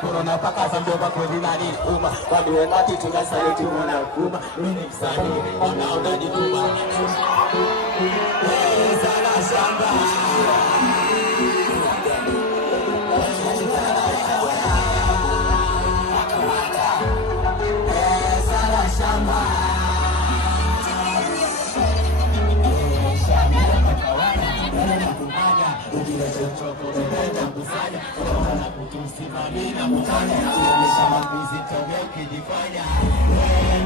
Corona paka samboba kwa dinari uma wadi wenati tunasaliti mwana kuma mimi msanii unaona ni kuma sana shamba Simamina mutane kuonyesha mapenzi tabia ukijifanya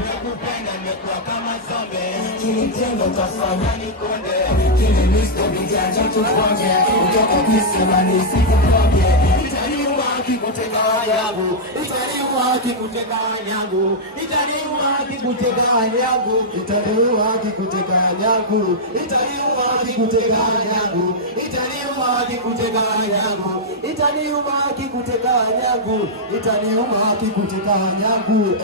nakupenda nimekuwa kama zombe kitendo tafanya nikonde kile mister bijanja tuponye utoka kisema nisikuponye itaniuma kikutega yangu itaniuma kikutega yangu itaniuma kikutega yangu itaniuma kikutega yangu itaniuma kikutega yangu itaniuma kikutega yangu itaniuma kikutega yangu itaniuma kikutega yangu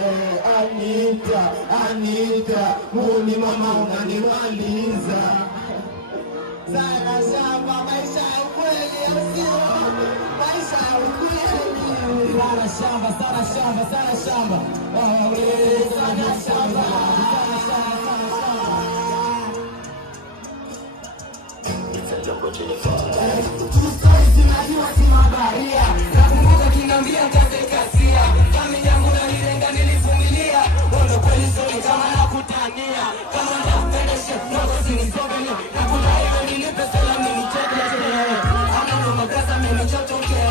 Anita muni mama unaniwaliza sana shamba maisha ya ukweli sio maisha ya ukweli sana shamba sana shamba sana shamba sana shamba Kinambia kazi kasia kama yangu na nilenga nilivumilia wondo kweli sio kama nakutania kama napenda chef ndogo sinisogele na kuna hiyo nilipe salamu nicheke ama ndo magaza mimi chochoke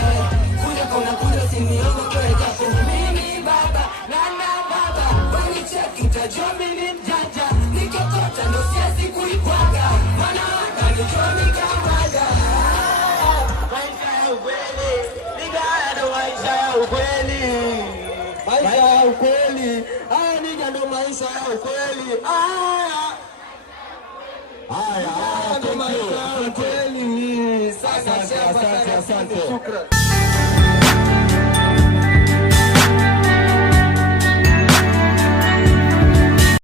kuja kuna kuja siniongo kwa japo mimi baba na baba wewe cheki utajua mimi mjanja nikitota ndo siasi kuipwaga maana kanijua mikamada maisha ya ukweli maisha ya ukweli niga ndo maisha ya ukweli ndo maisha ya ukweli. Asante.